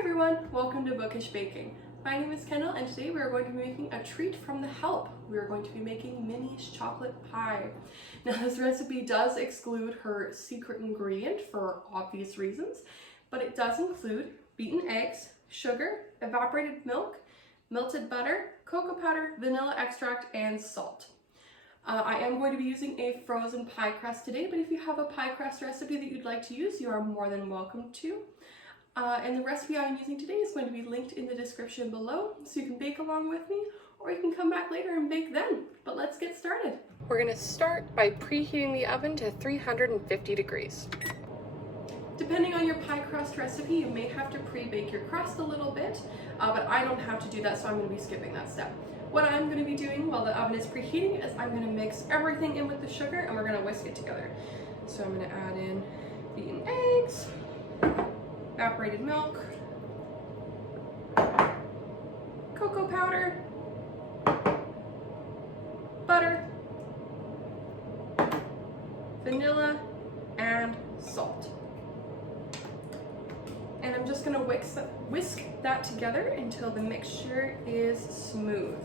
everyone, welcome to Bookish Baking. My name is Kendall and today we are going to be making a treat from the help. We are going to be making Minnie's chocolate pie. Now this recipe does exclude her secret ingredient for obvious reasons, but it does include beaten eggs, sugar, evaporated milk, melted butter, cocoa powder, vanilla extract, and salt. I am going to be using a frozen pie crust today, but if you have a pie crust recipe that you'd like to use, you are more than welcome to. And the recipe I'm using today is going to be linked in the description below, so you can bake along with me, or you can come back later and bake then. But let's get started. We're going to start by preheating the oven to 350 degrees. Depending on your pie crust recipe, you may have to pre-bake your crust a little bit, but I don't have to do that, so I'm going to be skipping that step. What I'm going to be doing while the oven is preheating is I'm going to mix everything in with the sugar and we're going to whisk it together. So I'm going to add in beaten eggs, evaporated milk, cocoa powder, butter, vanilla, and salt. And I'm just going to whisk that together until the mixture is smooth.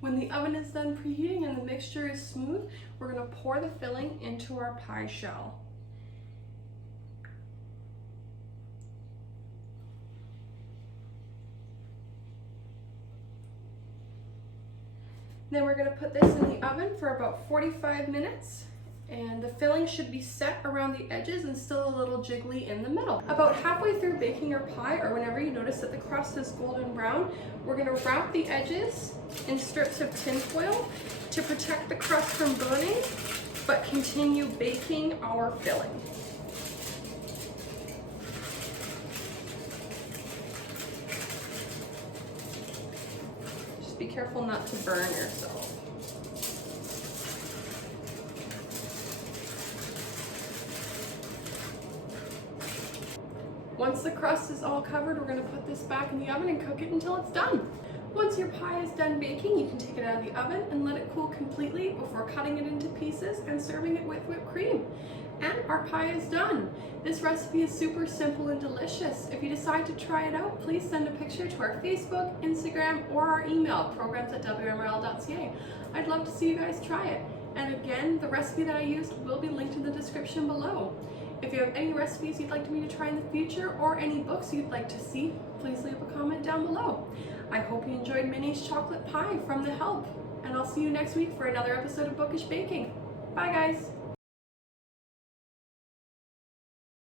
When the oven is done preheating and the mixture is smooth, we're going to pour the filling into our pie shell. Then we're going to put this in the oven for about 45 minutes. And the filling should be set around the edges and still a little jiggly in the middle. About halfway through baking your pie, or whenever you notice that the crust is golden brown, we're going to wrap the edges in strips of tin foil to protect the crust from burning, but continue baking our filling. Just be careful not to burn yourself. Once the crust is all covered, we're going to put this back in the oven and cook it until it's done. Once your pie is done baking, you can take it out of the oven and let it cool completely before cutting it into pieces and serving it with whipped cream. And our pie is done. This recipe is super simple and delicious. If you decide to try it out, please send a picture to our Facebook, Instagram, or our email, programs@wmrl.ca. I'd love to see you guys try it. And again, the recipe that I used will be linked in the description below. If you have any recipes you'd like me to try in the future or any books you'd like to see, please leave a comment down below. I hope you enjoyed Minnie's chocolate pie from The Help, and I'll see you next week for another episode of Bookish Baking. Bye guys!